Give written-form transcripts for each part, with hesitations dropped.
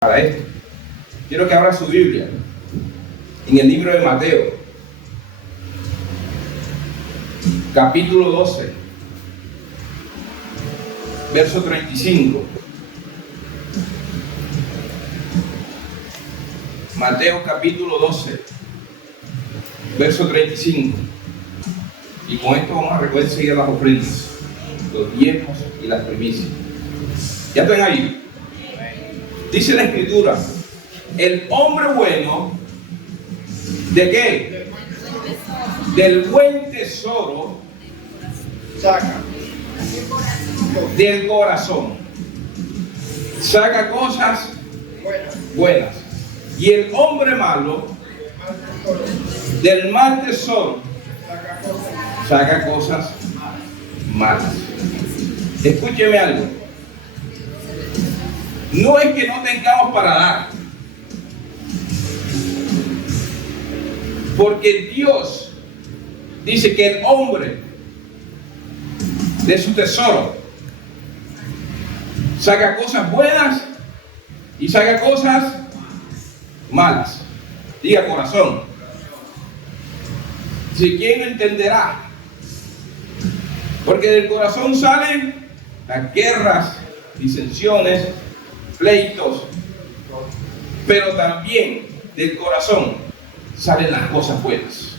para esto. Quiero que abra su Biblia en el libro de Mateo, capítulo 12, verso 35. Mateo capítulo 12, verso 35. Y con esto vamos a recordar seguir las ofrendas, los diezmos y las primicias. ¿Ya están ahí? Dice la Escritura: el hombre bueno, ¿de qué? Del buen tesoro saca del corazón. Saca cosas buenas. Y el hombre malo, del mal tesoro, saca cosas malas. Escúcheme algo. No es que no tengamos para dar, porque Dios dice que el hombre de su tesoro saca cosas buenas y saca cosas malas. Diga corazón. Si quién entenderá, porque del corazón salen las guerras, disensiones, pleitos, pero también del corazón salen las cosas buenas.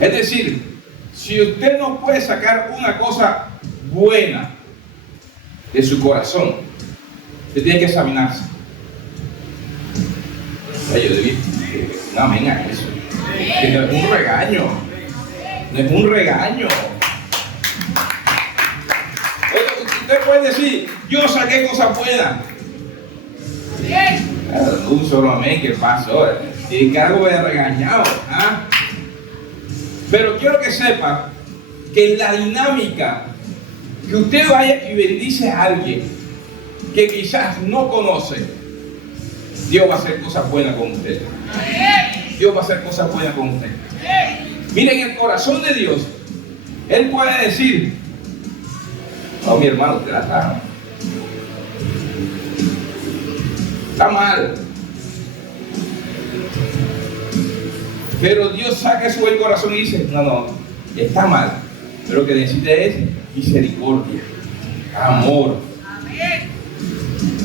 Es decir, si usted no puede sacar una cosa buena de su corazón, usted tiene que examinarse. Yo debí un amén a eso, que no es un regaño, no es un regaño. Usted puede decir: yo saqué cosas buenas. Un solo amén, ¿qué pasó? Y cargo de regañado. Pero quiero que sepa que en la dinámica que usted vaya y bendice a alguien que quizás no conoce, Dios va a hacer cosas buenas con usted. Dios va a hacer cosas buenas con usted. Miren, el corazón de Dios, Él puede decir: no, mi hermano, usted la está mal. Pero Dios saca su buen corazón y dice: no, está mal. Pero lo que necesita es misericordia, amor.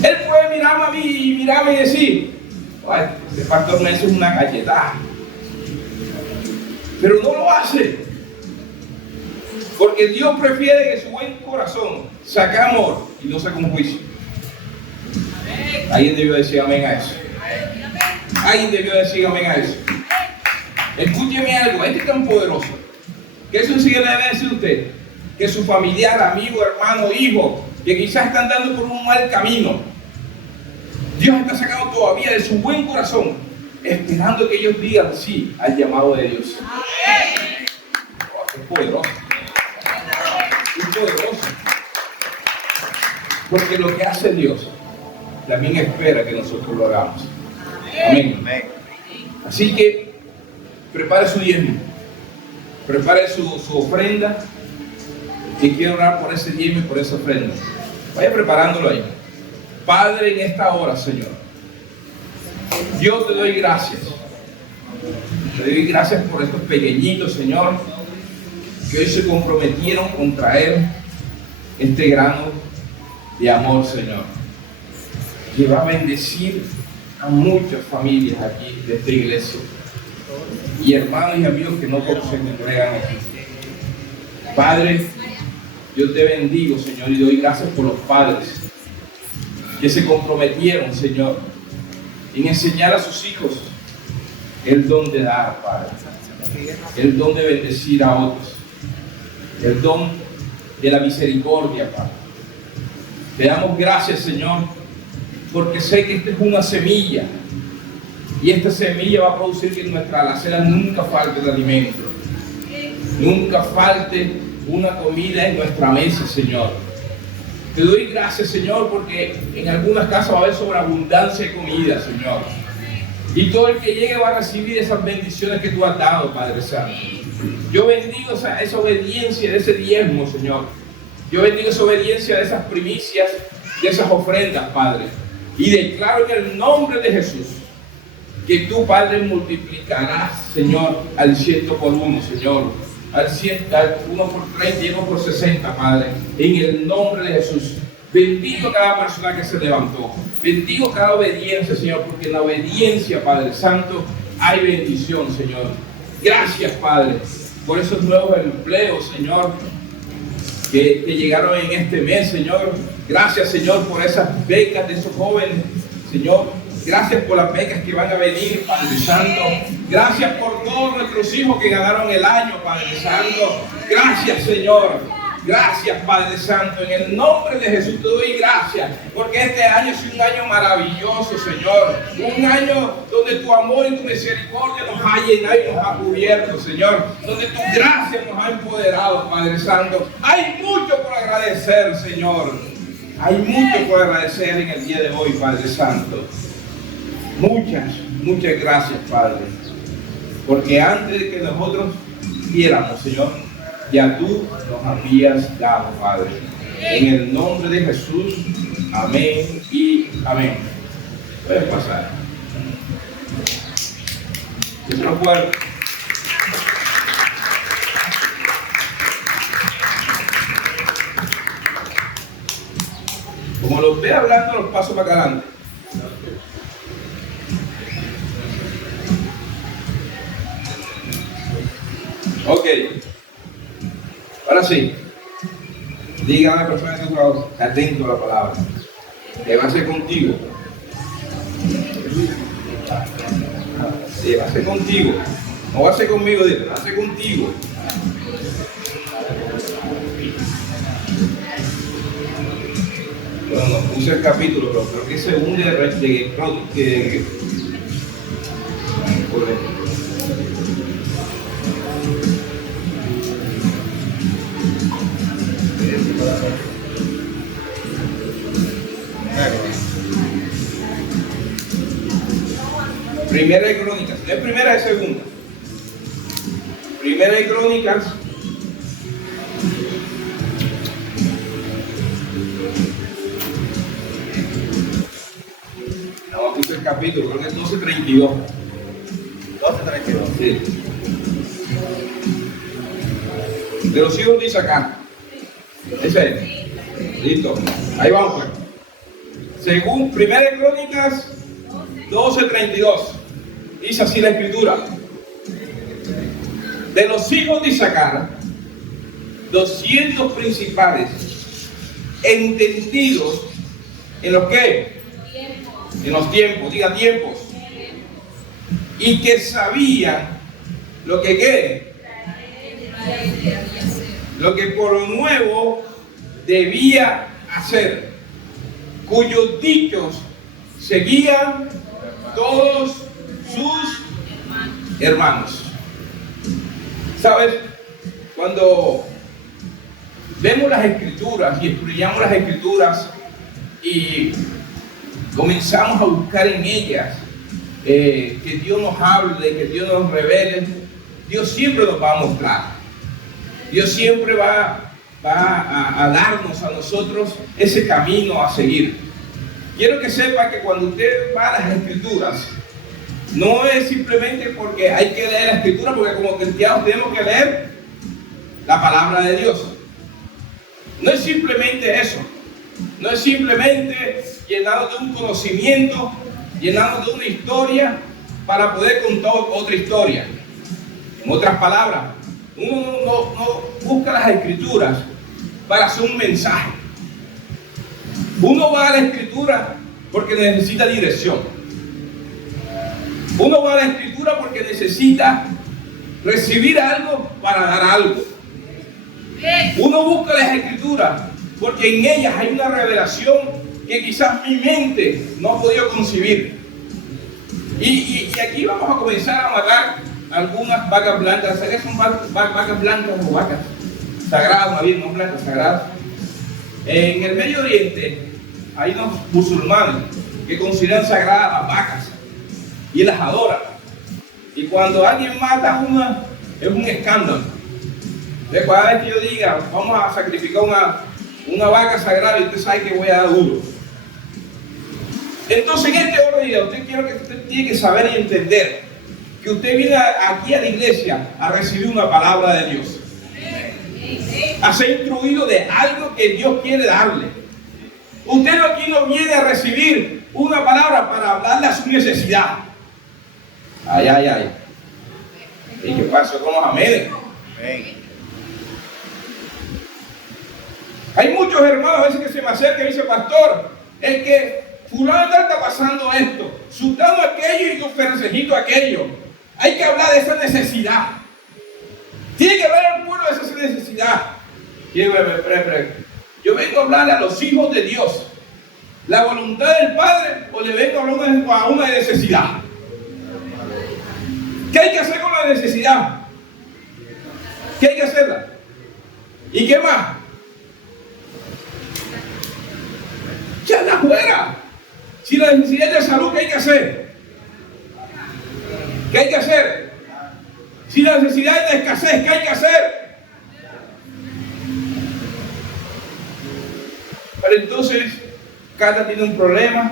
Él puede mirarme a mí y mirarme y decir: ay, este pastor me hizo una cachetada. Pero no lo hace. Porque Dios prefiere que su buen corazón saque amor y no saque un juicio. Alguien debió decir amén a eso. Alguien debió decir amén a eso. Escúcheme algo, este es tan poderoso que eso sí le debe decir usted, que su familiar, amigo, hermano, hijo, que quizás están dando por un mal camino, Dios está sacando todavía de su buen corazón, esperando que ellos digan sí al llamado de Dios. Oh, es poderoso. Es poderoso. Porque lo que hace Dios también espera que nosotros lo hagamos. Amén. Así que prepare su diezmo, prepare su ofrenda, y quiero orar por ese diezmo y por esa ofrenda. Vaya preparándolo ahí. Padre, en esta hora, Señor, yo te doy gracias. Te doy gracias por estos pequeñitos, Señor, que hoy se comprometieron con traer este grano de amor, Señor, que va a bendecir a muchas familias aquí de esta iglesia y hermanos y amigos que no se congregan aquí. Padre, yo te bendigo, Señor, y doy gracias por los padres que se comprometieron, Señor, en enseñar a sus hijos el don de dar, Padre, el don de bendecir a otros, el don de la misericordia, Padre. Te damos gracias, Señor, porque sé que esta es una semilla, y esta semilla va a producir que en nuestra alacena nunca falte el alimento, nunca falte una comida en nuestra mesa, Señor. Te doy gracias, Señor, porque en algunas casas va a haber sobreabundancia de comida, Señor. Y todo el que llegue va a recibir esas bendiciones que tú has dado, Padre Santo. Yo bendigo esa obediencia de ese diezmo, Señor. Yo bendigo esa obediencia de esas primicias, de esas ofrendas, Padre. Y declaro en el nombre de Jesús que tú, Padre, multiplicarás, Señor, al 100 por 1, Señor, al 1 por 30 y 1 por 60, Padre, en el nombre de Jesús. Bendigo cada persona que se levantó, bendigo cada obediencia, Señor, porque en la obediencia, Padre Santo, hay bendición, Señor. Gracias, Padre, por esos nuevos empleos, Señor, que llegaron en este mes, Señor. Gracias, Señor, por esas becas de esos jóvenes, Señor. Gracias por las becas que van a venir, Padre Santo. Gracias por todos nuestros hijos que ganaron el año, Padre Santo. Gracias, Señor. Gracias, Padre Santo. En el nombre de Jesús te doy gracias, porque este año es un año maravilloso, Señor. Un año donde tu amor y tu misericordia nos ha llenado y nos ha cubierto, Señor. Donde tu gracia nos ha empoderado, Padre Santo. Hay mucho por agradecer, Señor. Hay mucho por agradecer en el día de hoy, Padre Santo. Muchas gracias, Padre. Porque antes de que nosotros viéramos, Señor, ya tú nos habías dado, Padre. En el nombre de Jesús, amén y amén. Pueden pasar. Cierra la puerta. Como los ve hablando, los paso para acá adelante. Ok. Ahora sí. Dígame a la persona que está atento a la palabra. Que va a ser contigo. Sí, va a ser contigo. No va a ser conmigo, va a ser contigo. Bueno, no puse el capítulo, pero creo que se hunde de Primera de Crónicas, no es primera, es segunda. Primera de Crónicas. No, puse el capítulo, creo que es 12:32. 12:32. Sí. De los hijos de Isaacar. Ese es. Listo. Ahí vamos, pues. Según Primera de Crónicas 12:32. Dice así la escritura: de los hijos de Isaacar, 200 principales, entendidos en los que, en los tiempos, diga tiempos, y que sabían lo que qué, lo que por lo nuevo debía hacer, cuyos dichos seguían todos sus hermanos. ¿Sabes? Cuando vemos las escrituras y estudiamos las escrituras y comenzamos a buscar en ellas que Dios nos hable, que Dios nos revele, Dios siempre nos va a mostrar. Dios siempre va a darnos a nosotros ese camino a seguir. Quiero que sepa que cuando usted va a las escrituras, no es simplemente porque hay que leer la escritura, porque como cristianos tenemos que leer la palabra de Dios. No es simplemente eso. No es simplemente llenarnos de un conocimiento, llenarnos de una historia para poder contar otra historia. En otras palabras, uno no busca las escrituras para hacer un mensaje. Uno va a la escritura porque necesita dirección. Uno va a la escritura porque necesita recibir algo para dar algo. Uno busca las escrituras porque en ellas hay una revelación que quizás mi mente no ha podido concebir. Y aquí vamos a comenzar a matar algunas vacas blancas. ¿Sabes qué son vacas blancas o vacas sagradas? Más bien, no blancas, sagradas. En el Medio Oriente hay unos musulmanes que consideran sagradas las vacas y las adoran. Y cuando alguien mata una, es un escándalo. De cada vez que yo diga, vamos a sacrificar una vaca sagrada, y usted sabe que voy a dar duro. Entonces, en este orden de ideas, usted tiene que saber y entender que usted viene aquí a la iglesia a recibir una palabra de Dios, a ser instruido de algo que Dios quiere darle. Usted aquí no viene a recibir una palabra para hablarle a su necesidad. Ay, ay, ay. ¿Y qué pasó con los amenes? Hay muchos hermanos a veces que se me acercan y dicen, pastor, es que fulano está pasando esto, sultano aquello y tu fercejito aquello. Hay que hablar de esa necesidad. Tiene que hablar al pueblo de esa necesidad. Yo vengo a hablarle a los hijos de Dios la voluntad del Padre, o le vengo a hablar a una necesidad. ¿Qué hay que hacer con la necesidad? ¿Qué hay que hacerla? ¿Y qué más? Ya la fuera. Si la necesidad es de salud, ¿qué hay que hacer? ¿Qué hay que hacer? Si la necesidad es de escasez, ¿qué hay que hacer? Pero entonces, Cata tiene un problema.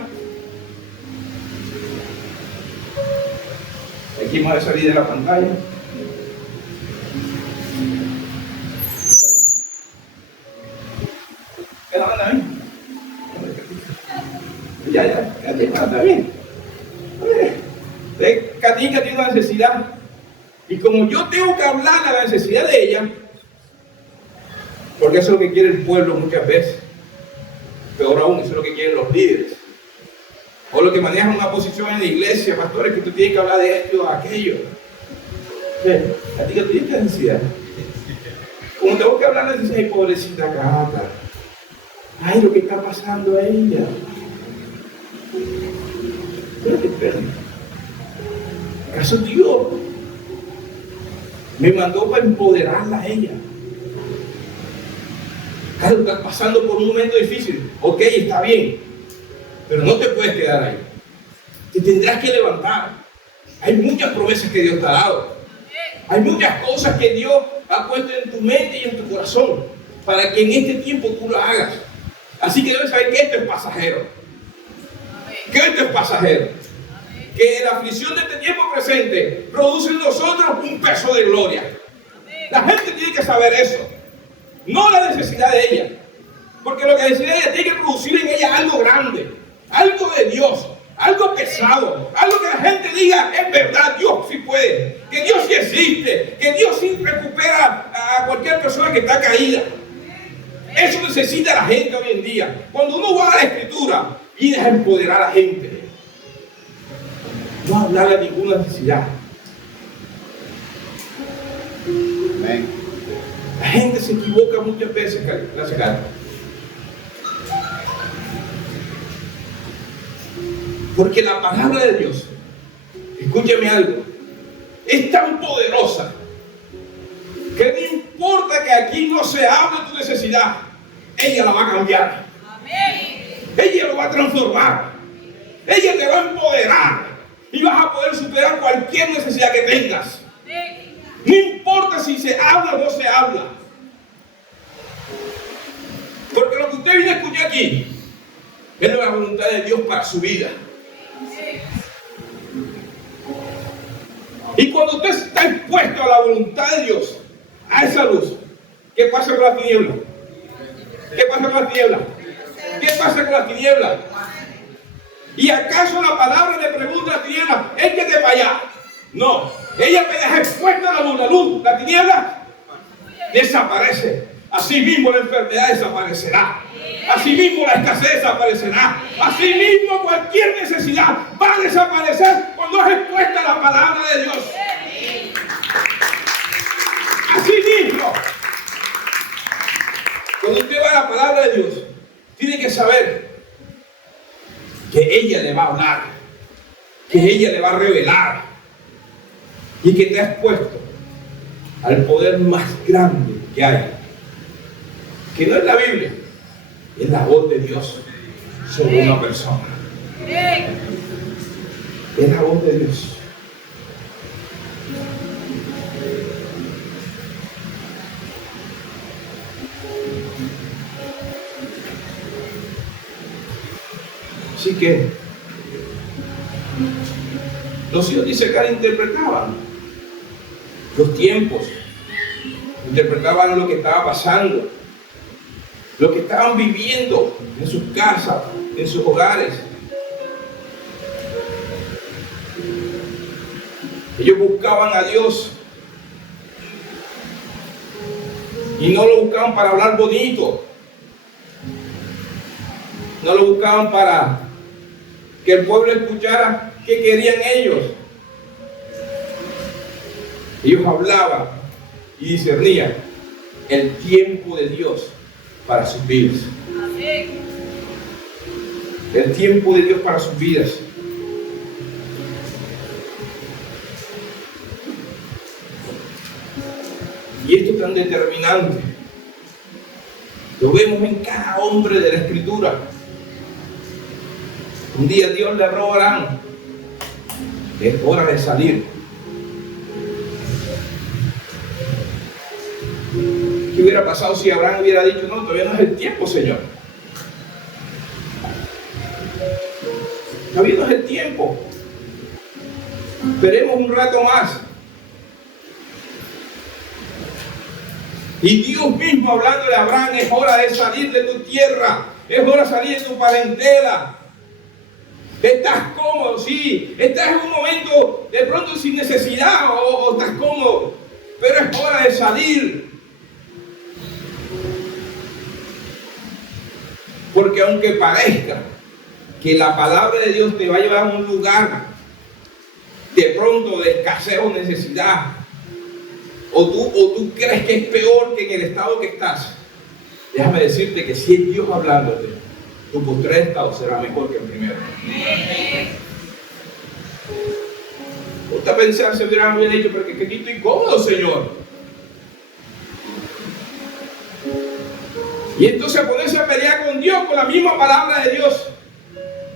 Aquí vamos a salir de la pantalla. Ya, Katica está bien. Katica tiene una necesidad. Y como yo tengo que hablar de la necesidad de ella, porque eso es lo que quiere el pueblo muchas veces, peor aún, eso es lo que quieren los líderes, o los que manejan una posición en la iglesia, pastores, que tú tienes que hablar de esto o aquello. Katica tiene esta necesidad. Como tengo que hablar de la necesidad, ay, pobrecita Cata, ay, lo que está pasando a ella. Espérate. ¿Acaso Dios me mandó para empoderarla a ella? Claro, estás pasando por un momento difícil. Ok, está bien, pero no te puedes quedar ahí. Te tendrás que levantar. Hay muchas promesas que Dios te ha dado. Hay muchas cosas que Dios ha puesto en tu mente y en tu corazón para que en este tiempo tú lo hagas. Así que debes saber que esto es pasajero. Que esto es pasajero. Que la aflicción de este tiempo presente produce en nosotros un peso de gloria. La gente tiene que saber eso. No la necesidad de ella. Porque lo que decide ella tiene que producir en ella algo grande. Algo de Dios. Algo pesado. Algo que la gente diga, es verdad, Dios sí puede. Que Dios sí existe. Que Dios sí recupera a cualquier persona que está caída. Eso necesita la gente hoy en día. Cuando uno va a la Escritura y deja empoderar a la gente, no hablarle a ninguna necesidad. Amén. La gente se equivoca muchas veces, porque la palabra de Dios, escúcheme algo, es tan poderosa que no importa que aquí no se hable de tu necesidad, ella la va a cambiar. Amén. Ella lo va a transformar. Ella te va a empoderar y vas a poder superar cualquier necesidad que tengas. Amén. No importa si se habla o no se habla, porque lo que usted viene a escuchar aquí es la voluntad de Dios para su vida. Y cuando usted está expuesto a la voluntad de Dios, a esa luz, ¿qué pasa con la tiniebla? ¿Qué pasa con la tiniebla? ¿Qué pasa con la tiniebla? ¿Y acaso la palabra le pregunta a la tiniebla, échate para allá? No, ella me deja expuesta a la luz, la tiniebla desaparece. Así mismo la enfermedad desaparecerá. Así mismo la escasez desaparecerá. Así mismo cualquier necesidad va a desaparecer cuando es expuesta la palabra de Dios. Así mismo, cuando usted va a la palabra de Dios, tiene que saber que ella le va a hablar, que ella le va a revelar y que te ha expuesto al poder más grande que hay, que no es la Biblia, es la voz de Dios sobre una persona. Es la voz de Dios. Así que Los hijos de Isaacar interpretaban los tiempos, interpretaban lo que estaba pasando, lo que estaban viviendo en sus casas, en sus hogares. Ellos buscaban a Dios y no lo buscaban para hablar bonito, no lo buscaban para que el pueblo escuchara qué querían ellos. Ellos hablaban y discernían el tiempo de Dios para sus vidas. El tiempo de Dios para sus vidas. Y esto es tan determinante. Lo vemos en cada hombre de la Escritura. Un día Dios le habló a Abraham: es hora de salir. ¿Qué hubiera pasado si Abraham hubiera dicho: no, todavía no es el tiempo, Señor? Todavía no es el tiempo. Esperemos un rato más. Y Dios mismo hablándole a Abraham: es hora de salir de tu tierra, es hora de salir de tu parentela. Estás cómodo, sí, estás en un momento de pronto sin necesidad o estás cómodo, pero es hora de salir. Porque aunque parezca que la palabra de Dios te va a llevar a un lugar de pronto de escasez o necesidad, o tú crees que es peor que en el estado que estás, déjame decirte que si es Dios hablándote, tu postrer estado será mejor que el primero. Usted pensar, se hubiera dicho: pero que aquí estoy cómodo, Señor. Y entonces ponerse a pelear con Dios con la misma palabra de Dios.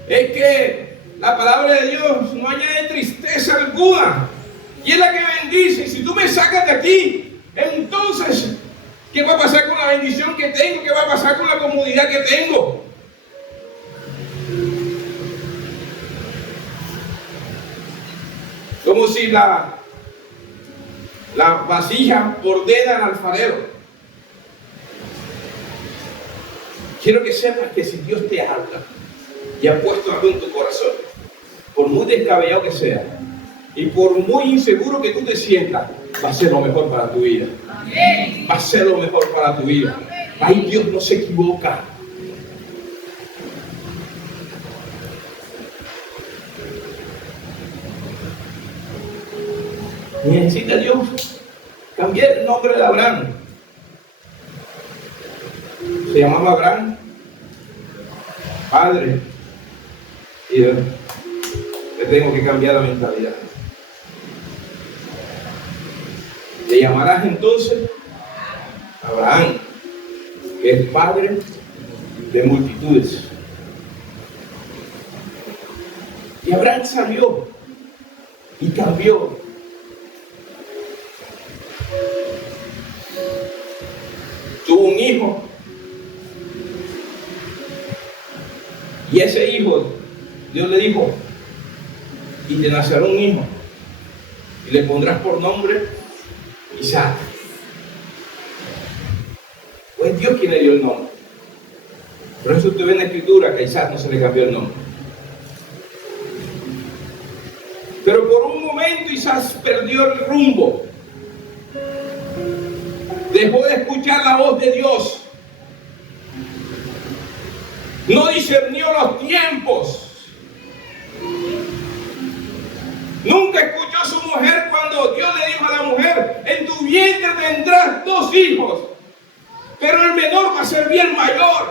Es que la palabra de Dios no añade tristeza alguna. Y es la que bendice. Si tú me sacas de aquí, entonces, ¿qué va a pasar con la bendición que tengo? ¿Qué va a pasar con la comodidad que tengo? Como si la vasija ordena al alfarero. Quiero que sepas que si Dios te habla y ha puesto algo en tu corazón, por muy descabellado que sea y por muy inseguro que tú te sientas, va a ser lo mejor para tu vida. Va a ser lo mejor para tu vida. Ay, Dios no se equivoca. Necesita Dios cambiar el nombre de Abraham. Se llamaba Abraham, padre. Y yo tengo que cambiar la mentalidad. Le llamarás entonces Abraham, que es padre de multitudes. Y Abraham salió y cambió. Tuvo un hijo. Y ese hijo, Dios le dijo: y te nacerá un hijo, y le pondrás por nombre Isaac. Pues Dios quien le dio el nombre. Por eso usted ve en la Escritura que a Isaac no se le cambió el nombre. Pero por un momento Isaac perdió el rumbo. Dejó de escuchar la voz de Dios. No discernió los tiempos. Nunca escuchó a su mujer cuando Dios le dijo a la mujer: en tu vientre tendrás 2 hijos, pero el menor va a ser bien mayor.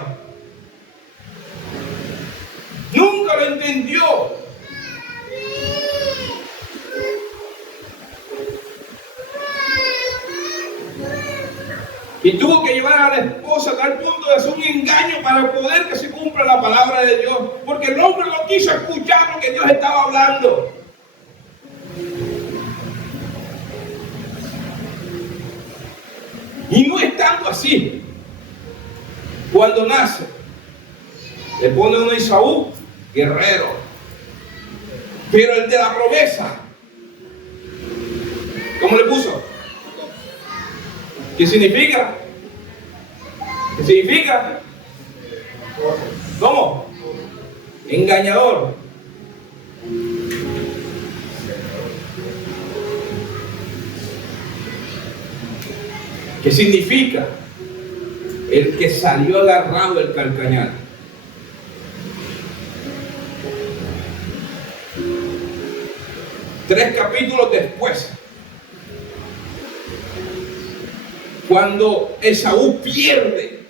Nunca lo entendió. Y tuvo que llevar a la esposa a tal punto de hacer un engaño para poder que se cumpla la palabra de Dios. Porque el hombre no quiso escuchar lo que Dios estaba hablando. Y no estando así, cuando nace, le pone uno a Isaú, guerrero, Pero el de la promesa, ¿cómo le puso? ¿Qué significa? ¿Qué significa? ¿Cómo? Engañador. ¿Qué significa? El que salió agarrado del calcañar. Tres capítulos después, cuando Esaú pierde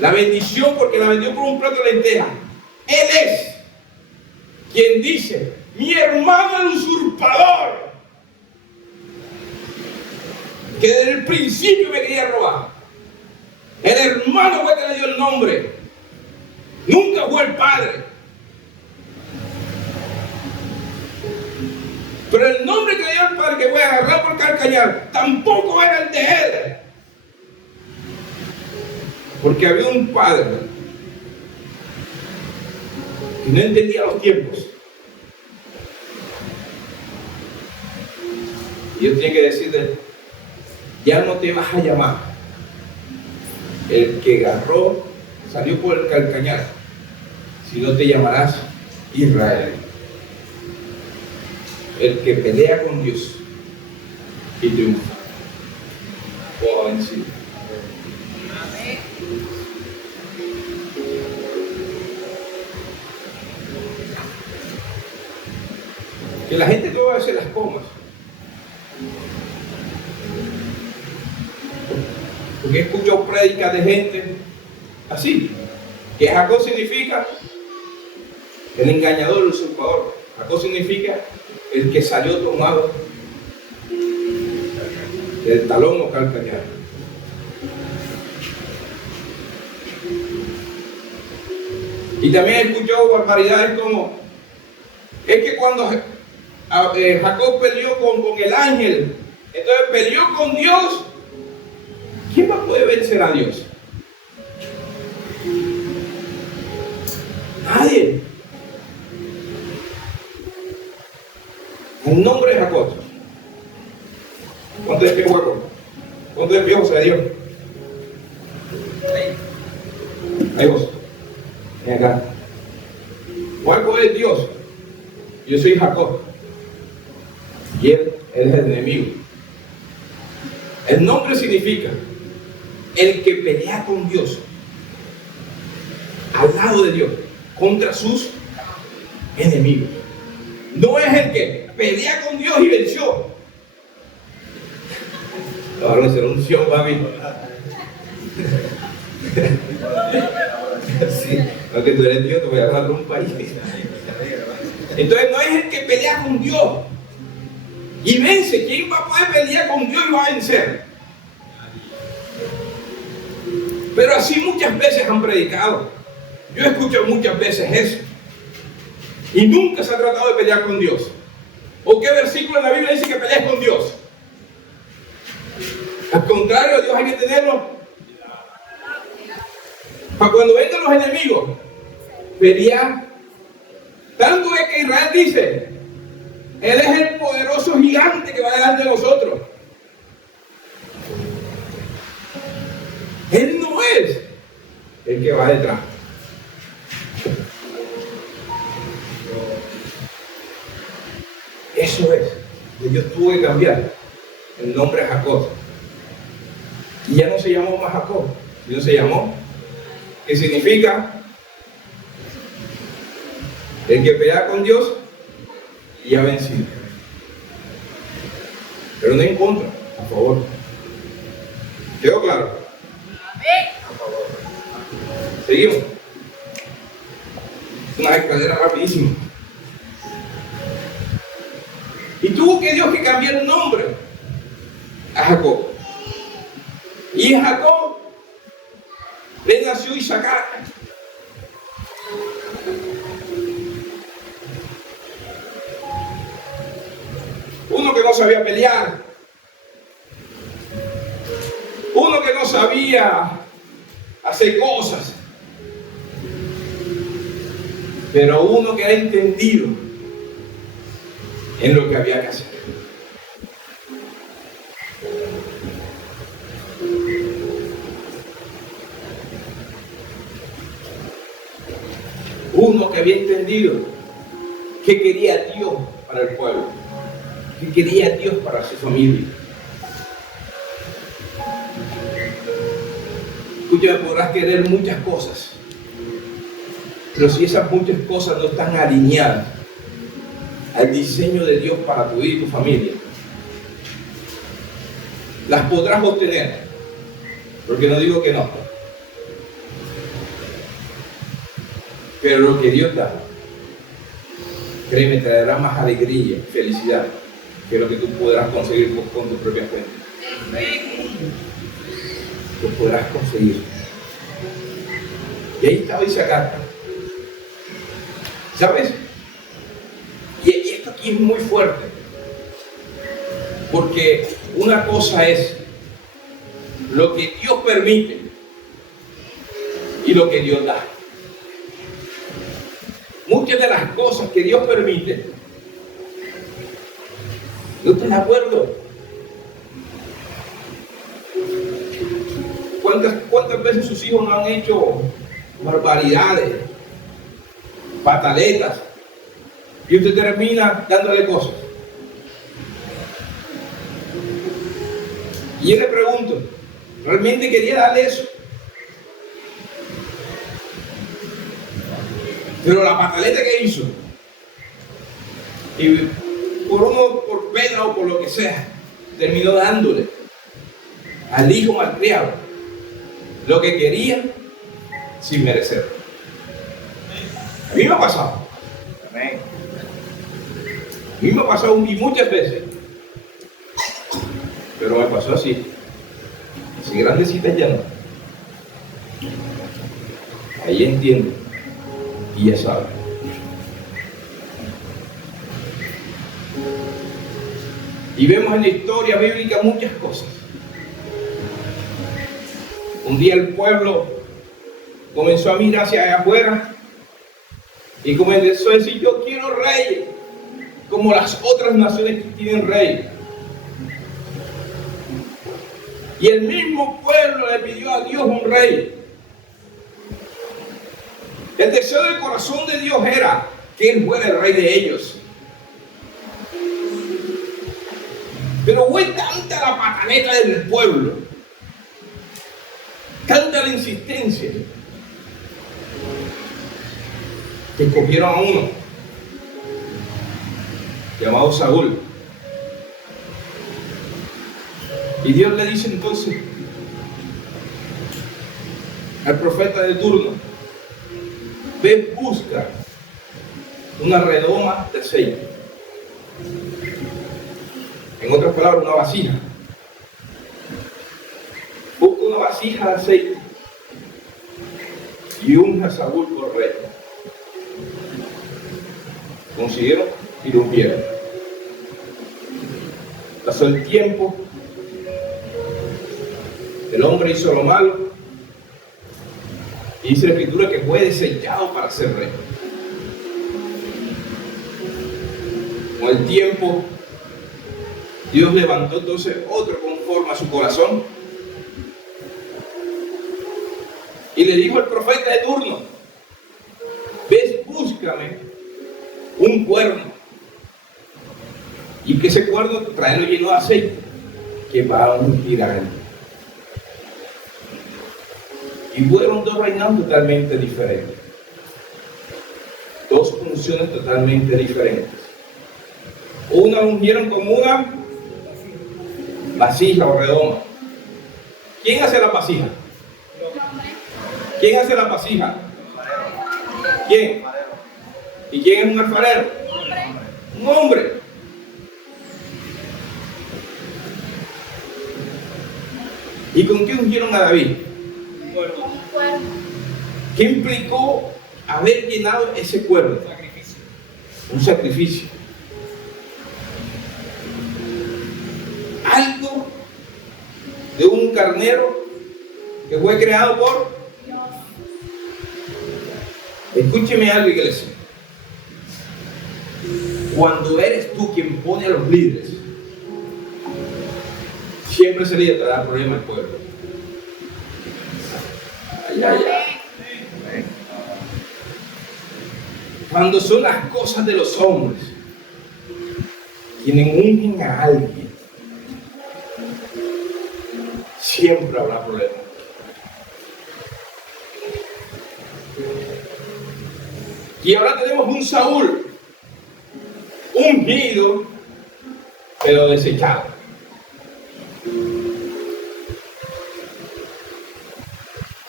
la bendición porque la vendió por un plato de lentejas, él es quien dice: mi hermano el usurpador, que desde el principio me quería robar. El hermano fue que le dio el nombre, nunca fue el padre. Pero el nombre que le dio el padre, que fue agarrado por calcañar, tampoco era el de él. Porque había un padre que no entendía los tiempos. Y Dios tiene que decirle: ya no te vas a llamar el que agarró, salió por el calcañar, sino te llamarás Israel. El que pelea con Dios y triunfa o ha vencido. Que la gente no va a hacer las comas. Porque he escuchado prédicas de gente así, que Jacob significa el engañador, el usurpador. Jacob significa el que salió tomado del talón o calcañar. Y también he escuchado barbaridades como: es que cuando Jacob peleó con el ángel, entonces peleó con Dios, ¿quién va a poder vencer a Dios? Nadie. El nombre de Jacob. ¿Cuánto es viejo Jacob? ¿Cuánto es viejo se dio? Ahí vos. Ven acá. Jacob es Dios. Yo soy Jacob. Y él es el enemigo. El nombre significa el que pelea con Dios, al lado de Dios, contra sus enemigos. No es el que pelea con Dios y venció. Ahora no será unción, papi. Sí, aunque tú eres Dios, te voy a agarrar un país. Entonces no es el que pelea con Dios y vence. ¿Quién va a poder pelear con Dios y va a vencer? Pero así muchas veces han predicado. Yo he escuchado muchas veces eso. Y nunca se ha tratado de pelear con Dios. ¿O qué versículo en la Biblia dice que pelees con Dios? Al contrario, Dios hay que tenerlo para cuando vengan los enemigos, pelear. Tanto es que Israel dice: Él es el poderoso gigante que va delante de nosotros. Él no es el que va detrás. Eso es. Dios tuvo que cambiar el nombre a Jacob. Y ya no se llamó más Jacob, sino se llamó, que significa el que pelea con Dios y ha vencido. Pero no en contra, a favor. ¿Quedó claro? A favor. Seguimos. Una escalera rapidísima. Y tuvo que Dios que cambiar el nombre a Jacob. Y a Jacob le nació Isaacar. Uno que no sabía pelear. Uno que no sabía hacer cosas. pero uno que era entendido en lo que había que hacer. Uno que había entendido qué quería Dios para el pueblo, qué quería Dios para su familia. Escúchame, podrás querer muchas cosas, pero si esas muchas cosas no están alineadas al diseño de Dios para tu vida y tu familia, las podrás obtener, porque no digo que no, pero lo que Dios da, créeme, traerá más alegría y felicidad que lo que tú podrás conseguir con tu propia cuenta. Lo podrás conseguir. Y ahí estaba esa carta. ¿Sabes? Y esto aquí es muy fuerte. Porque una cosa es lo que Dios permite y lo que Dios da. Muchas de las cosas que Dios permite, ¿no estás de acuerdo? ¿Cuántas veces sus hijos no han hecho barbaridades, pataletas, y usted termina dándole cosas? Y yo le pregunto, ¿realmente quería darle eso? Pero la pataleta que hizo, y por pena o por lo que sea, terminó dándole al hijo malcriado lo que quería sin merecer. A mí me ha pasado. A mí me ha pasado y muchas veces. Pero me pasó así. Así grandecitas ya no. Ahí entiendo. Y ya sabe. Y vemos en la historia bíblica muchas cosas. Un día el pueblo comenzó a mirar hacia afuera y comenzó a decir: yo quiero reyes, como las otras naciones que tienen reyes. Y el mismo pueblo le pidió a Dios un rey. El deseo del corazón de Dios era que Él fuera el rey de ellos. Pero fue tanta la pataleta del pueblo, tanta la insistencia, que escogieron a uno llamado Saúl. Y Dios le dice entonces al profeta de turno: ve, busca una redoma de aceite. En otras palabras, una vasija. Busca una vasija de aceite y unja a Saúl por rey. Consiguieron y lo ungieron. Pasó el tiempo, el hombre hizo lo malo, y dice la Escritura que fue desechado para ser rey. Con el tiempo, Dios levantó entonces otro conforme a su corazón y le dijo al profeta de turno: ves, búscame un cuerno, y que ese cuerno tráelo lleno de aceite, que va a ungir a él. Y fueron dos reinados totalmente diferentes, dos funciones totalmente diferentes. Una ungieron como una vasija o redoma. ¿Quién hace la vasija? ¿Quién hace la vasija? ¿Quién? ¿Y quién es un alfarero? Un hombre. ¿Y con qué ungieron a David? ¿Qué implicó haber llenado ese cuerno? Un sacrificio. Algo de un carnero que fue creado por Dios. Escúcheme algo, iglesia. cuando eres tú quien pone a los líderes, siempre ese líder te da problema al pueblo. Ay, ay, ay. Cuando son las cosas de los hombres quienes ungen a alguien, siempre habrá problemas. Y ahora tenemos un Saúl ungido, pero desechado.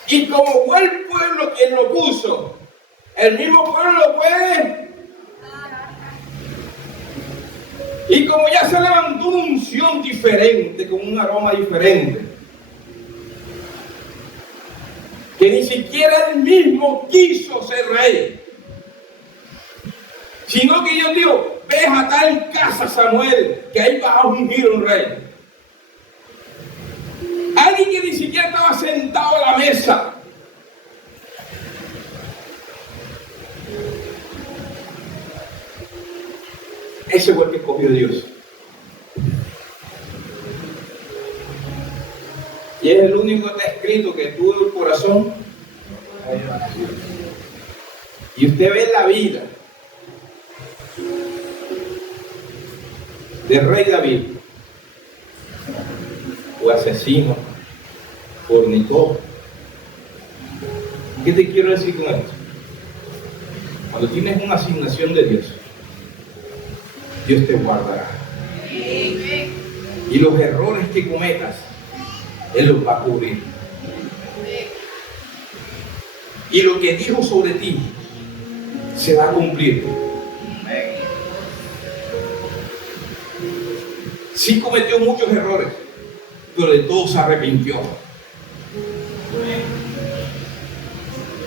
Y como fue el pueblo quien lo puso, el mismo pueblo lo puede. Y como ya se levantó una unción diferente, con un aroma diferente, que ni siquiera él mismo quiso ser rey, sino que Dios dijo: ve a tal casa, Samuel, que ahí vas a ungir un rey. Alguien que ni siquiera estaba sentado a la mesa. Ese fue el que escogió Dios. Y es el único que está escrito que tuvo el corazón. Y usted ve la vida del rey David. Fue asesino, fornicó. ¿Qué te quiero decir con esto? Cuando tienes una asignación de Dios, Dios te guardará. Y los errores que cometas, Él los va a cubrir. Y lo que dijo sobre ti se va a cumplir. Sí cometió muchos errores, pero de todo se arrepintió.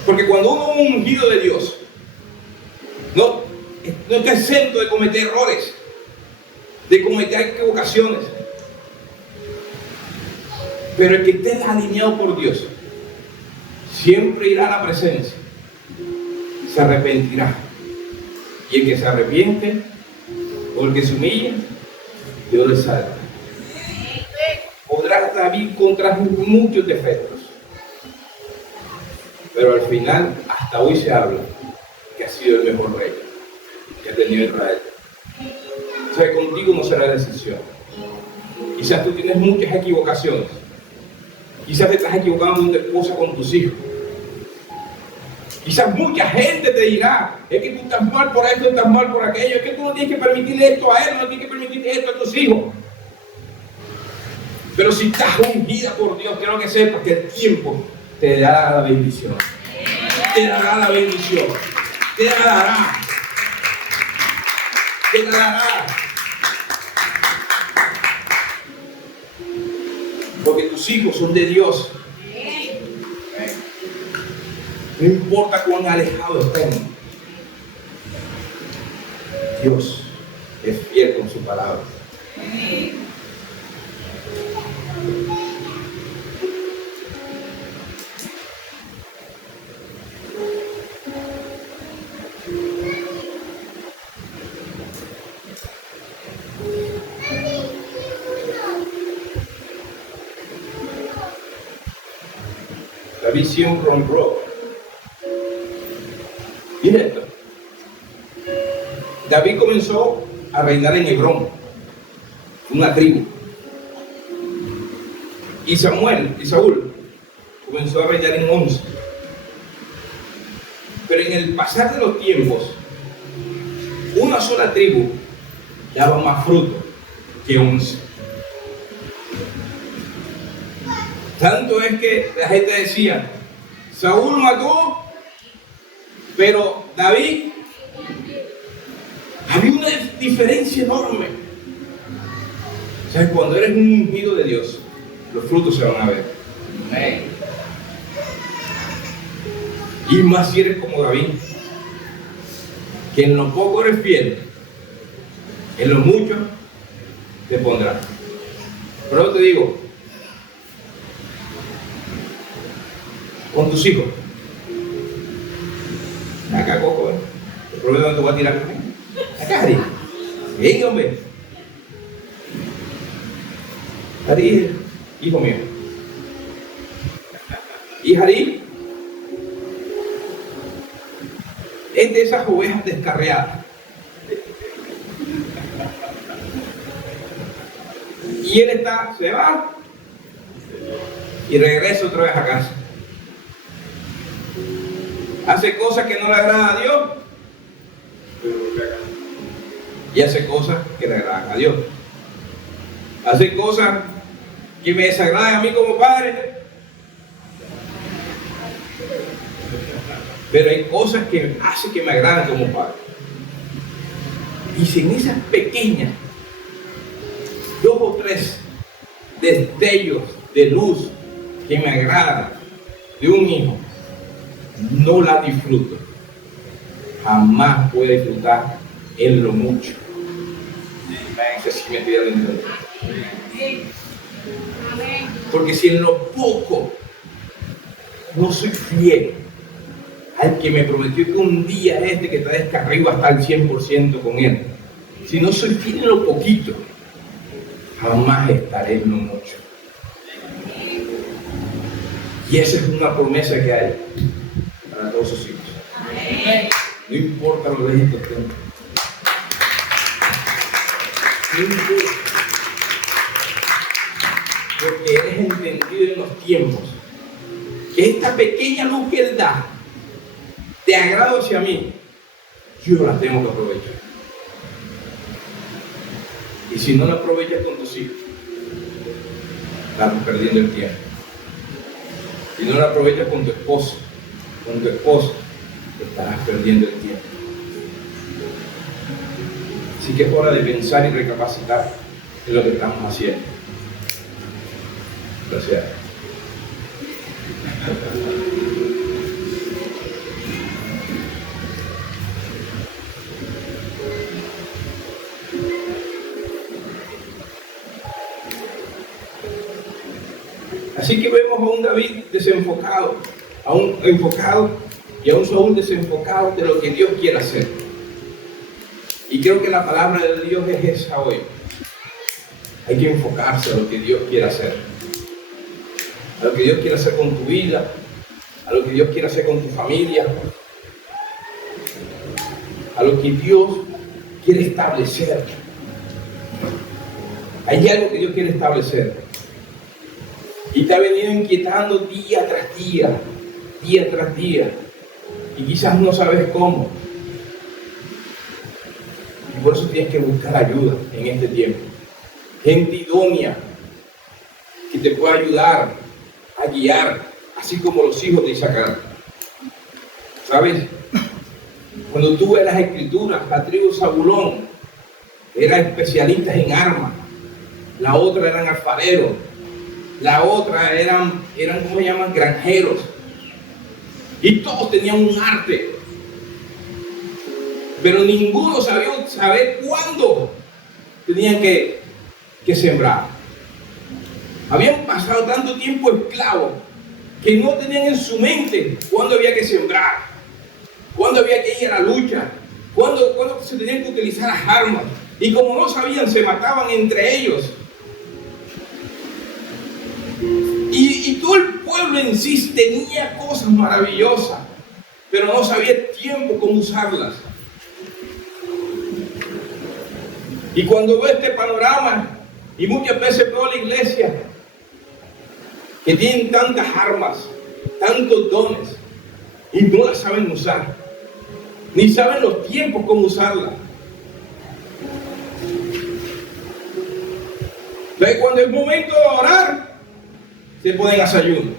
Porque cuando uno es un ungido de Dios, no está exento de cometer errores, de cometer equivocaciones. Pero el que esté alineado por Dios siempre irá a la presencia, se arrepentirá. Y el que se arrepiente o el que se humille, Dios le salva. Podrá David contraer muchos defectos, pero al final, hasta hoy se habla que ha sido el mejor rey que ha tenido Israel. O sea, contigo no será decisión. Quizás tú tienes muchas equivocaciones. Quizás te estás equivocando con tu esposa, con tus hijos. Quizás mucha gente te dirá: es que tú estás mal por esto, estás mal por aquello, es que tú no tienes que permitirle esto a él, no tienes que permitirle esto a tus hijos. Pero si estás ungida por Dios, quiero que sepas que el tiempo te dará la bendición. Te dará la bendición. Te la dará. Te la dará. Porque tus hijos son de Dios. No importa cuán alejados estén. Dios es fiel con su palabra. David siempre honró. Mira esto. David comenzó a reinar en Hebrón, una tribu. Y Saúl comenzó a reinar en 11. Pero en el pasar de los tiempos, una sola tribu daba más fruto que 11. Tanto es que la gente decía: Saúl mató, pero David, había una diferencia enorme. O sea, cuando eres un ungido de Dios, los frutos se van a ver. Amén. Y más si eres como David, que en lo poco eres fiel, en lo mucho te pondrá. Pero yo te digo, con tus hijos, acá Coco, el problema te voy a tirar acá, Ari. Venga, hombre. Harí, hijo mío. Y Harí es de esas ovejas descarriadas. Y él se va y regresa otra vez a casa. Hace cosas que no le agradan a Dios y hace cosas que le agradan a Dios. Hace cosas que me desagradan a mí como padre, pero hay cosas que hacen que me agradan como padre. Y si en esas pequeñas 2 o 3 destellos de luz que me agradan de un hijo, no la disfruto, jamás puede disfrutar en lo mucho. Si me estoy entendiendo. Porque si en lo poco no soy fiel al que me prometió que un día que está descargado iba a estar al 100% con él, si no soy fiel en lo poquito, jamás estaré en lo mucho. Y esa es una promesa que hay para todos sus hijos. No importa lo lejitos que estén. No importa. Porque eres entendido en los tiempos que esta pequeña luz que Él da de agrado hacia mí, yo la tengo que aprovechar. Y si no la aprovechas con tus hijos, estás perdiendo el tiempo. Si no la aprovechas con tu esposo, estarás perdiendo el tiempo. Así que es hora de pensar y recapacitar en lo que estamos haciendo. Gracias. Así que vemos a un David desenfocado, a un enfocado y a un Saúl desenfocado de lo que Dios quiere hacer. Y creo que la palabra de Dios es esa hoy. Hay que enfocarse a lo que Dios quiere hacer. A lo que Dios quiere hacer con tu vida, a lo que Dios quiere hacer con tu familia, a lo que Dios quiere establecer. Hay algo que Dios quiere establecer. Y te ha venido inquietando día tras día, día tras día. Y quizás no sabes cómo. Y por eso tienes que buscar ayuda en este tiempo. Gente idónea que te pueda ayudar a guiar, así como los hijos de Isaacar. ¿Sabes? Cuando tú ves las escrituras, la tribu Zabulón era especialista en armas. La otra eran alfareros. La otra eran ¿cómo se llaman? Granjeros. Y todos tenían un arte. Pero ninguno sabía saber cuándo tenían que sembrar. Habían pasado tanto tiempo esclavos que no tenían en su mente cuándo había que sembrar, cuándo había que ir a la lucha, cuándo se tenían que utilizar las armas. Y como no sabían, se mataban entre ellos. Y todo el pueblo en sí tenía cosas maravillosas, pero no sabía el tiempo cómo usarlas. Y cuando veo este panorama, y muchas veces veo a la iglesia que tienen tantas armas, tantos dones, y no las saben usar, ni saben los tiempos cómo usarlas. Entonces, cuando es momento de orar, se ponen a ayuno.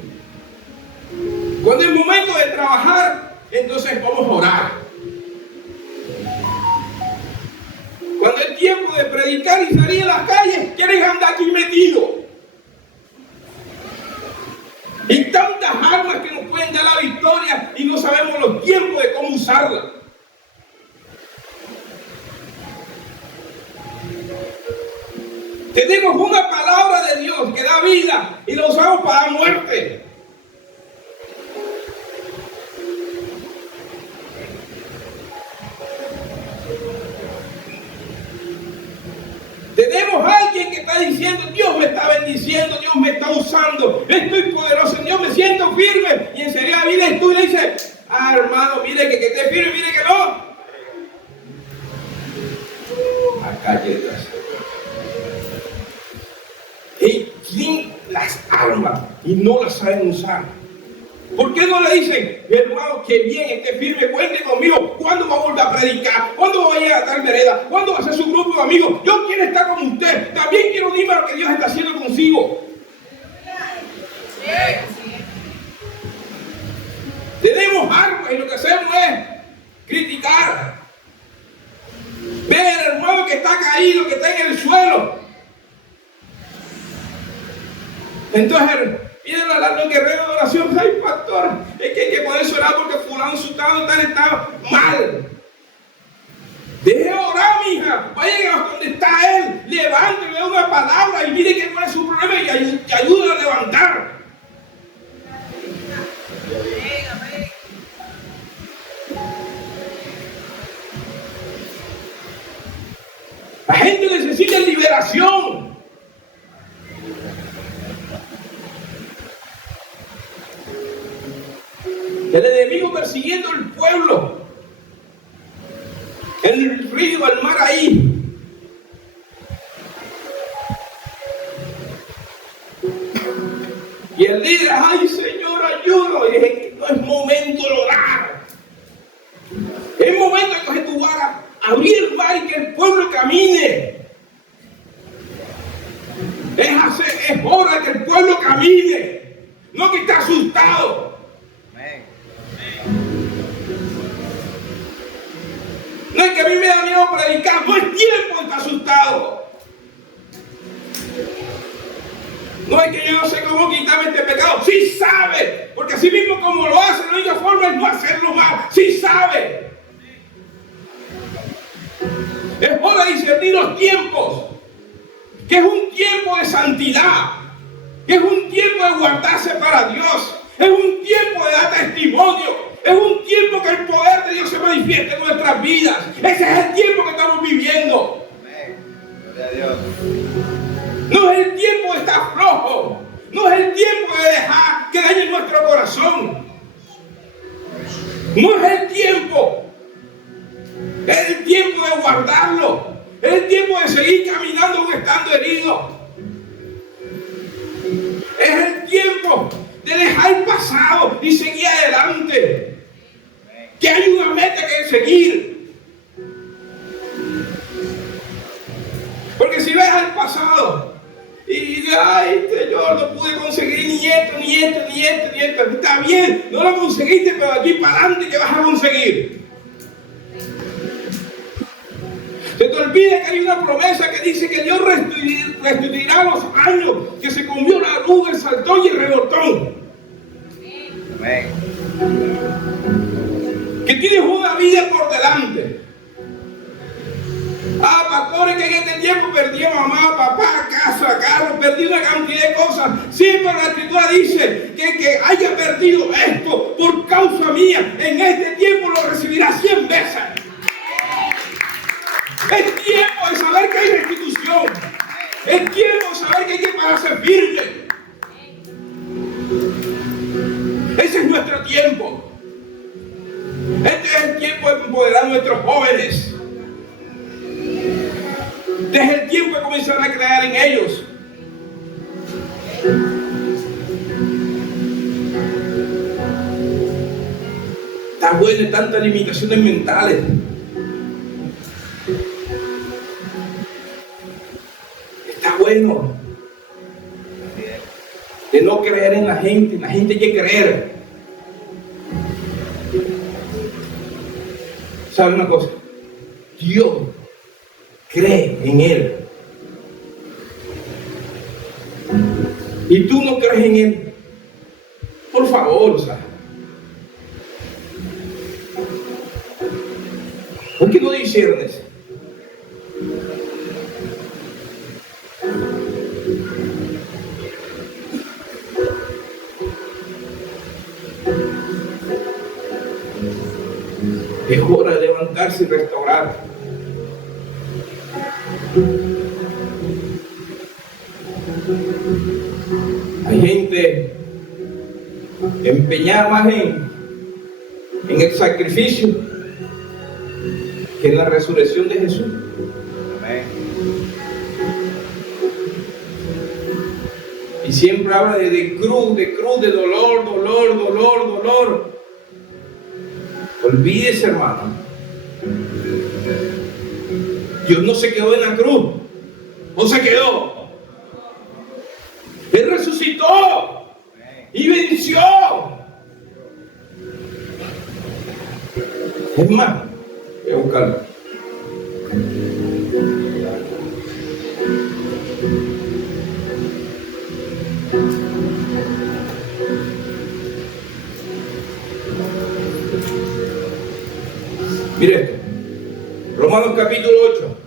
Cuando es momento de trabajar, entonces vamos a orar. Cuando es tiempo de predicar y salir a las calles, quieren andar aquí metidos. Y tantas armas que nos pueden dar la victoria y no sabemos los tiempos de cómo usarlas. Tenemos una palabra de Dios que da vida y la usamos para muerte. está diciendo, Dios me está bendiciendo, Dios me está usando, estoy poderoso en Dios, me siento firme. Y enseguida vienes tú y le dices, hermano, mire que esté firme, mire que no. Acá llegas. Y tienen las armas y no las saben usar. ¿Por qué no le dicen, hermano, que bien, esté firme, cuente conmigo? ¿Cuándo va a volver a predicar? ¿Cuándo va a ir a tal vereda? ¿Cuándo va a ser su grupo de amigos? Yo quiero estar con usted. También quiero decirme lo que Dios está haciendo consigo. Tenemos armas y lo que hacemos es criticar. Ver al hermano que está caído, que está en el suelo. Entonces, vienen a darle un guerrero de oración. Ay, pastor, es que hay que ponerse a orar porque fulano sutado está mal. Deje orar, mija. Vayan a donde está él. Levántele, le dé una palabra y mire que cuál es su problema y ayúdale a levantar. La gente necesita liberación. El enemigo persiguiendo el pueblo. El río, el mar ahí. Y el líder, ay Señor, ayúdame. Y dije, no es momento de orar. Es momento de que tú hagas abrir el mar y que el pueblo camine. Es hora que el pueblo camine. No que esté asustado. No es que a mí me da miedo predicar, no es tiempo de estar asustado. No es que yo no sé cómo quitarme este pecado, sí sabe, porque así mismo como lo hace, la única forma es no hacerlo mal, sí sabe. Es hora de discernir los tiempos, que es un tiempo de santidad, que es un tiempo de guardarse para Dios, es un tiempo de dar testimonio. Es un tiempo que el poder de Dios se manifieste en nuestras vidas. Ese es el tiempo que estamos viviendo. Amén. Gloria a Dios. No es el tiempo de estar flojo. No es el tiempo de dejar que dañe nuestro corazón. No es el tiempo. Es el tiempo de guardarlo. Es el tiempo de seguir caminando aún estando herido. Es el tiempo de dejar el pasado y seguir adelante. Que hay una meta que seguir. Porque si ves al pasado y dices, ay Señor, no pude conseguir ni esto, está bien, no lo conseguiste, pero de aquí para adelante, ¿qué vas a conseguir? Se te olvida que hay una promesa que dice que Dios restituirá los años que se comió la luz, el saltón y el rebotón. Amén. Que tienes una vida por delante. Pastores, que en este tiempo perdí a mamá, papá, casa, carro, perdí una cantidad de cosas. Sí, pero la Escritura dice que haya perdido esto por causa mía, en este tiempo lo recibirá 100 veces. Es tiempo de saber que hay restitución. Es tiempo de saber que hay que pararse firme. Ese es nuestro tiempo. Este es el tiempo de empoderar a nuestros jóvenes. Este es el tiempo de comenzar a crear en ellos. Está bueno tantas limitaciones mentales. Está bueno de no creer en la gente hay que creer. ¿Sabe una cosa? Dios cree en Él. Y tú no crees en Él. Por favor, ¿sabes? ¿Por qué no disiernes? Es hora de levantarse y restaurar. Hay gente empeñada más en el sacrificio que en la resurrección de Jesús. Amén. Y siempre habla de cruz, de dolor. Olvídese, hermano. Dios no se quedó en la cruz. No se quedó. Él resucitó y venció. Es más, voy a buscarlo. Mire esto. Romanos capítulo 8,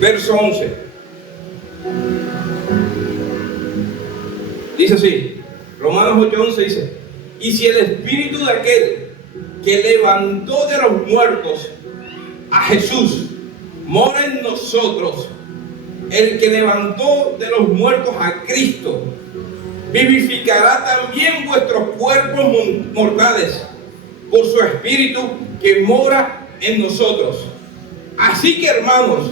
verso 11. Dice así. Romanos 8:11 dice: y si el espíritu de aquel que levantó de los muertos a Jesús mora en nosotros, el que levantó de los muertos a Cristo vivificará también vuestros cuerpos mortales por su espíritu que mora en nosotros. Así que, hermanos,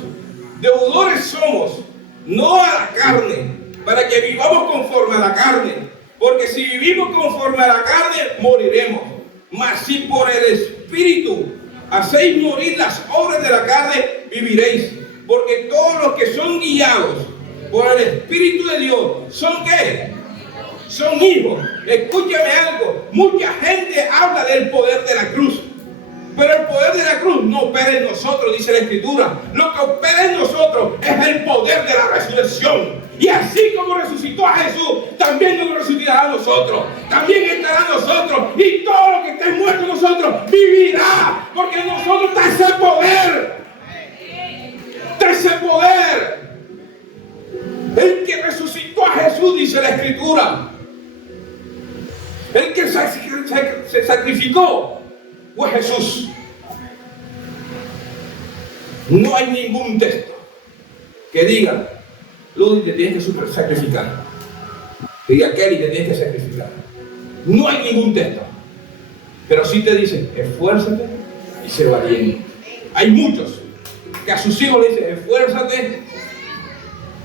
deudores somos, no a la carne, para que vivamos conforme a la carne, porque si vivimos conforme a la carne, moriremos. Mas si por el espíritu hacéis morir las obras de la carne, viviréis. Porque todos los que son guiados por el Espíritu de Dios, ¿son qué? Son hijos. Escúchame algo, mucha gente habla del poder de la cruz, pero el poder de la cruz no opera en nosotros, dice la Escritura. Lo que opera en nosotros es el poder de la resurrección. Y así como resucitó a Jesús, también nos resucitará a nosotros, también estará en nosotros, y todo lo que esté muerto en nosotros vivirá, porque en nosotros está ese poder. Está ese poder. El que resucitó a Jesús, dice la Escritura, el que se sacrificó fue Jesús. No hay ningún texto que diga: Ludy, te tienes que sacrificar. Que diga: Kelly, te tienes que sacrificar. No hay ningún texto. Pero sí te dicen: esfuérzate y sé valiente. Hay muchos que a sus hijos le dicen: esfuérzate.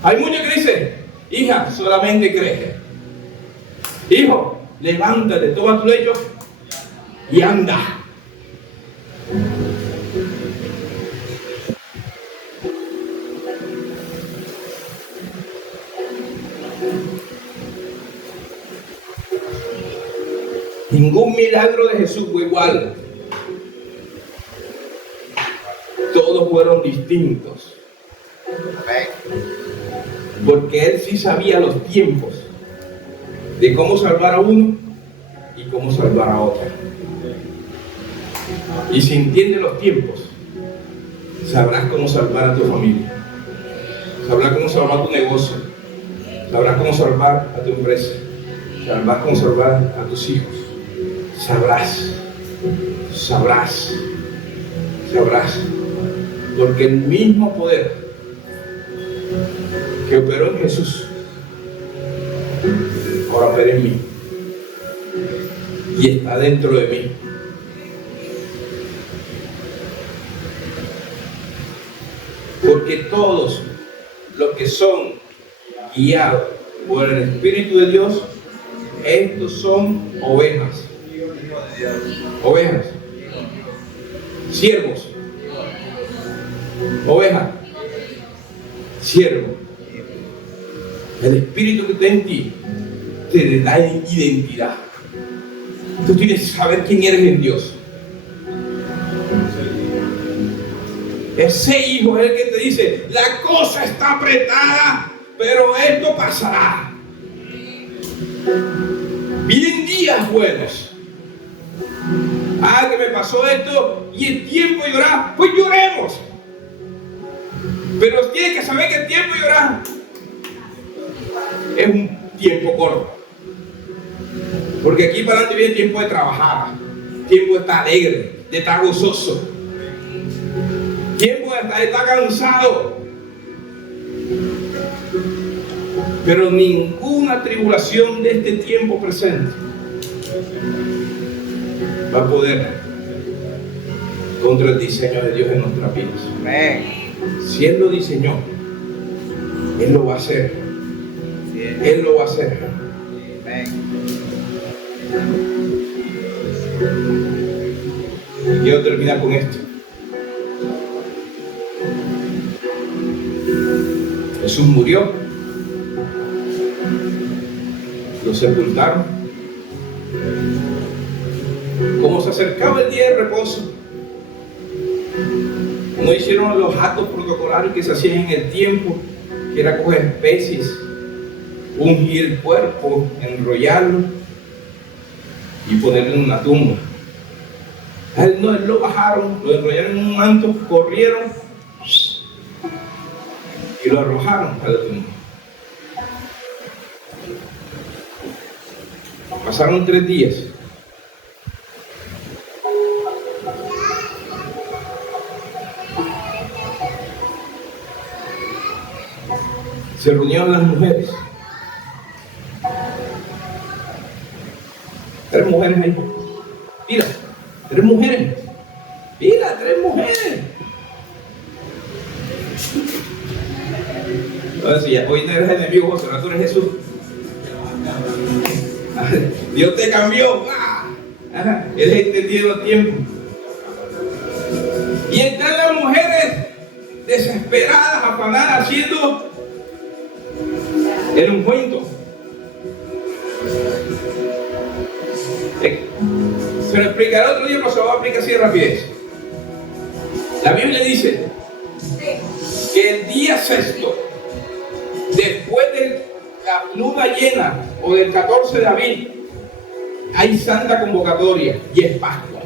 Hay muchos que dicen: hija, solamente cree. Hijo, levántate, toma tu lecho y anda. Ningún milagro de Jesús fue igual. Todos fueron distintos. Porque Él sí sabía los tiempos de cómo salvar a uno y cómo salvar a otro. Y si entiendes los tiempos, sabrás cómo salvar a tu familia, sabrás cómo salvar tu negocio, sabrás cómo salvar a tu empresa, sabrás cómo salvar a tus hijos. Sabrás, porque el mismo poder que operó en Jesús ahora opera en mí y está dentro de mí. Porque todos los que son guiados por el Espíritu de Dios, estos son ovejas. Ovejas, siervos, oveja, siervo. El Espíritu que está en ti te da identidad. Tú tienes que saber quién eres en Dios. Ese hijo es el que te dice: la cosa está apretada, pero esto pasará. Vienen días buenos. Que me pasó esto y es tiempo de llorar. Pues lloremos. Pero tienes que saber que el tiempo de llorar es un tiempo corto. Porque aquí para adelante viene tiempo de trabajar, tiempo de estar alegre, de estar gozoso, tiempo de estar cansado. Pero ninguna tribulación de este tiempo presente va a poder contra el diseño de Dios en nuestras vidas. Amén. Si Él lo diseñó, Él lo va a hacer. Él lo va a hacer. Amén. Y quiero terminar con esto. Jesús murió, lo sepultaron. Como se acercaba el día de reposo, no hicieron los actos protocolarios que se hacían en el tiempo, que era coger especies, ungir el cuerpo, enrollarlo y ponerlo en una tumba. A él no, él lo bajaron, lo enrollaron en un manto, corrieron y lo arrojaron a la tumba. Pasaron 3 días. Se reunieron las mujeres. 3 mujeres ahí. Mira, 3 mujeres. Mira, 3 mujeres. Ahora sí, hoy no eres enemigo, José, ahora tú eres Jesús. Dios te cambió. Él es entendido los tiempos. Y están las mujeres desesperadas, afanadas, haciendo el ungüento. Se lo explicaré otro día, pero se lo voy a explicar así de rapidez. La Biblia dice que el día sexto, después de la luna llena o del 14 de abril, hay santa convocatoria y es Pascua.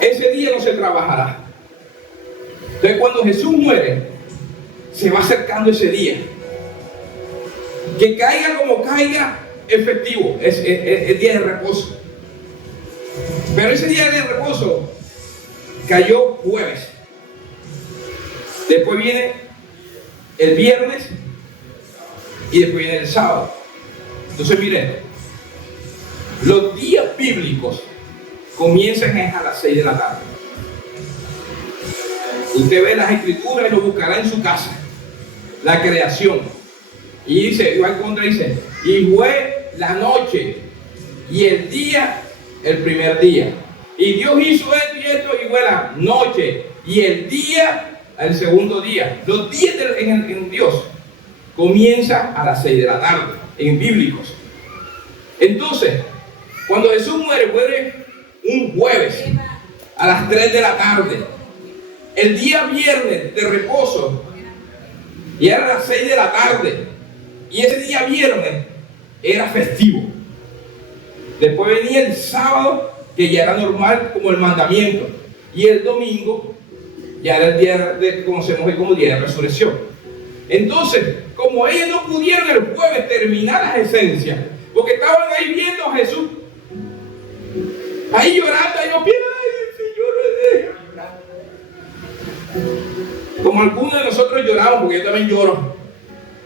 Ese día no se trabajará. Entonces, cuando Jesús muere, se va acercando ese día. Que caiga como caiga, es festivo, es día de reposo. Pero ese día de reposo cayó jueves. Después viene el viernes y después viene el sábado. Entonces miren, los días bíblicos comienzan a las 6 de la tarde. Usted ve las escrituras y lo buscará en su casa. La creación. Y dice, igual contra dice, y fue la noche y el día, el primer día. Y Dios hizo esto y esto, y fue la noche y el día, el segundo día. Los días en Dios comienzan a las 6 de la tarde, en bíblicos. Entonces, cuando Jesús muere un jueves a las 3 de la tarde. El día viernes de reposo y era a las 6 de la tarde. Y ese día viernes era festivo. Después venía el sábado, que ya era normal como el mandamiento. Y el domingo ya era el día que conocemos hoy como día de resurrección. Entonces, como ellos no pudieron el jueves terminar las esencias, porque estaban ahí viendo a Jesús, ahí llorando, ahí no pierdan, ay, Señor, me deja llorar. Como algunos de nosotros lloramos, porque yo también lloro.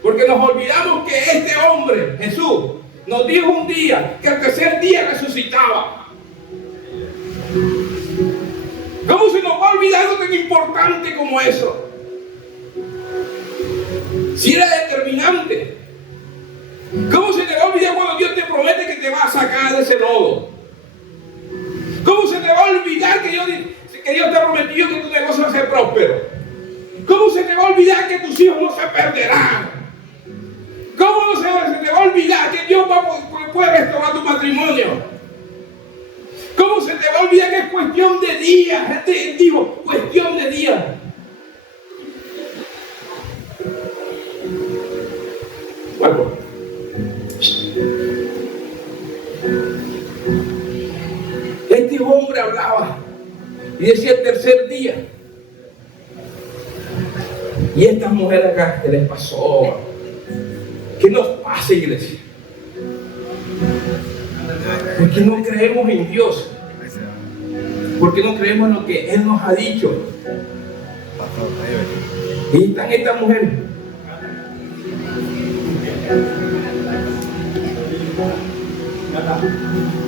Porque nos olvidamos que este hombre, Jesús, nos dijo un día que al tercer día resucitaba. ¿Cómo se nos va a olvidar algo tan importante como eso? Si era determinante. ¿Cómo se te va a olvidar cuando Dios te promete que te va a sacar de ese lodo? ¿Cómo se te va a olvidar que Dios te ha prometido que tu negocio va a ser próspero? ¿Cómo se te va a olvidar que tus hijos no se perderán? ¿Cómo no se te va a olvidar que Dios puede restaurar tu matrimonio? ¿Cómo se te va a olvidar que es cuestión de días? Digo, cuestión de días. Bueno. Este hombre hablaba y decía el tercer día. Y estas mujeres acá, ¿qué les pasó? ¿Qué nos pasa, iglesia? Porque no creemos en Dios. Porque no creemos en lo que Él nos ha dicho. Y están estas mujeres.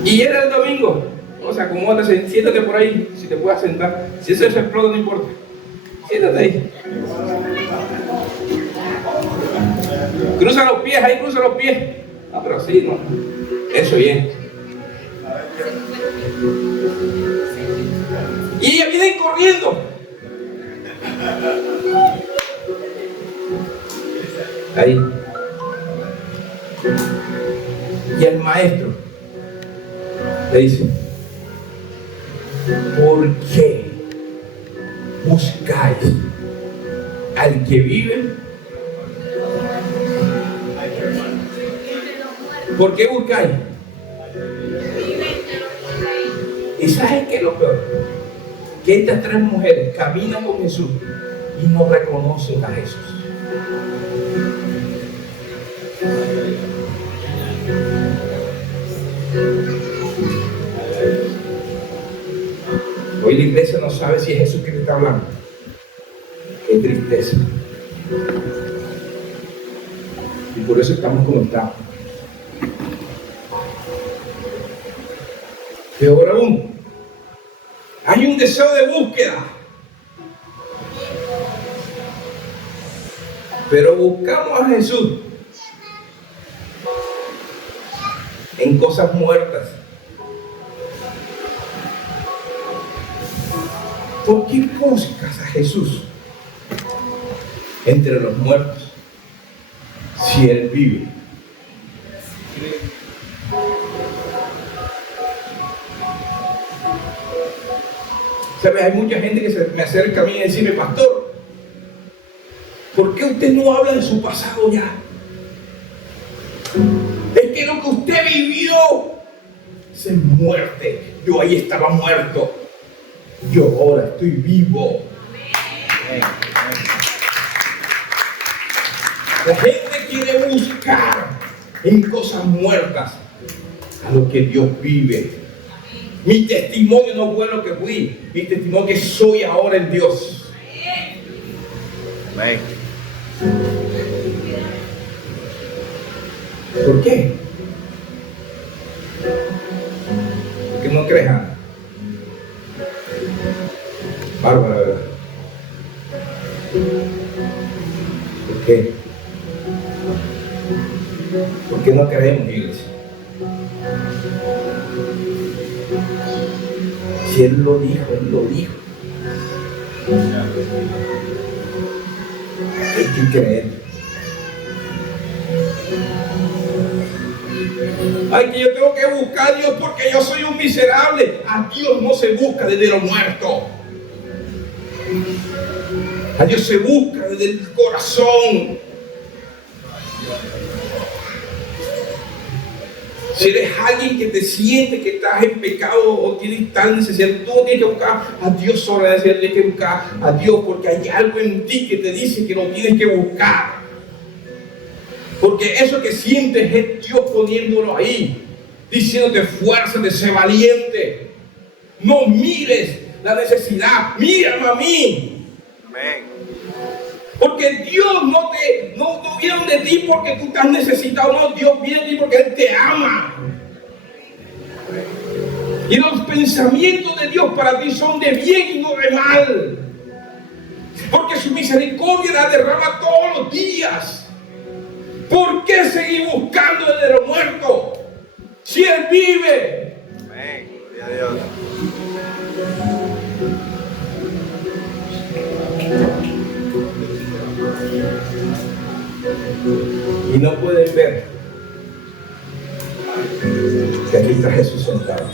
Y era el domingo. O sea, acomódate, siéntate por ahí, si te puedes sentar. Si eso se explota, no importa. Siéntate ahí. Cruza los pies, ahí cruza los pies. Ah, pero así no. Eso bien. Y ella viene corriendo. Ahí. Y el maestro le dice: ¿por qué buscáis al que vive? ¿Por qué buscáis? ¿Y sabes qué es lo peor? Que estas tres mujeres caminan con Jesús y no reconocen a Jesús. Hoy la iglesia no sabe si es Jesús que te está hablando. Qué tristeza. Y por eso estamos como estamos. Peor aún, hay un deseo de búsqueda. Pero buscamos a Jesús en cosas muertas. ¿Por qué buscas a Jesús entre los muertos si Él vive? ¿Sabes? Hay mucha gente que se me acerca a mí y decirme: pastor, ¿por qué usted no habla de su pasado ya? Es que lo que usted vivió es muerte. Yo ahí estaba muerto. Yo ahora estoy vivo. La gente quiere buscar en cosas muertas a lo que Dios vive. Mi testimonio no fue lo que fui. Mi testimonio que soy ahora en Dios. Amén. ¿Por qué? Porque no crees, Ana. Bárbara, ¿verdad? ¿Por qué? ¿Por qué no creemos, iglesia? Si Él lo dijo, Él lo dijo. Hay que creer. Ay, que yo tengo que buscar a Dios porque yo soy un miserable. A Dios no se busca desde lo muerto. A Dios se busca desde el corazón. Si eres alguien que te siente que estás en pecado o tienes tal necesidad, tú tienes que buscar a Dios sobre eso. Tienes que buscar a Dios porque hay algo en ti que te dice que lo tienes que buscar. Porque eso que sientes es Dios poniéndolo ahí, diciéndote: esfuérzate, sé valiente. No mires la necesidad, mírame a mí. Amén. Porque Dios no viene de ti porque tú estás necesitado, no, Dios viene de ti porque Él te ama. Y los pensamientos de Dios para ti son de bien y no de mal. Porque su misericordia la derrama todos los días. ¿Por qué seguir buscando desde lo muerto? Si Él vive. Amén. Gloria a Dios. Y no pueden ver que aquí está Jesús sentado.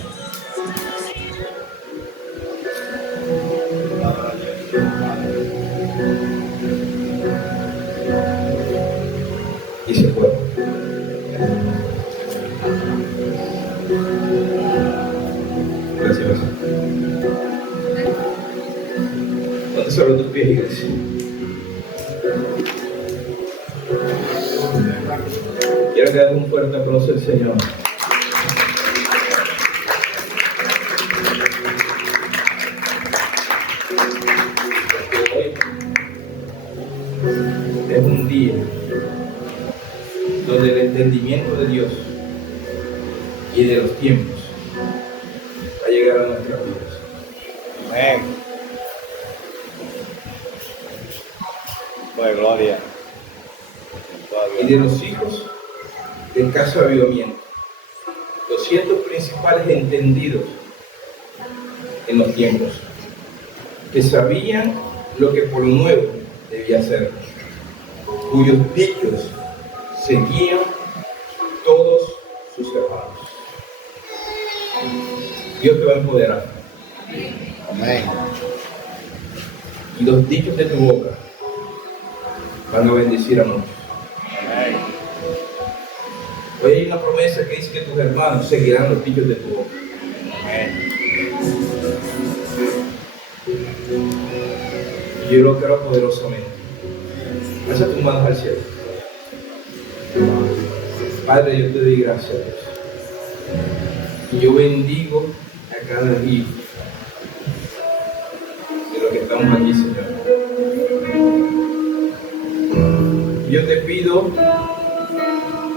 Y se fue. Gracias. ¿Dónde sobre tus pies, iglesia? Quiero que hagas un fuerte aplauso al Señor. Hoy es un día donde el entendimiento de Dios y de los tiempos va a llegar a nuestras vidas. Amén. Pues gloria. Y de los hijos del caso de avivamiento, 200 principales entendidos en los tiempos, que sabían lo que por lo nuevo debía ser, cuyos dichos seguían todos sus hermanos. Dios te va a empoderar. Amén. Y los dichos de tu boca van a bendecir a muchos. Amén. Hoy hay una promesa que dice que tus hermanos seguirán los dichos de tu boca. Amén. Y yo lo creo poderosamente. Alza tus manos al cielo. Padre, yo te doy gracias, Dios. Y yo bendigo a cada hijo de los que estamos aquí, Señor. Y yo te pido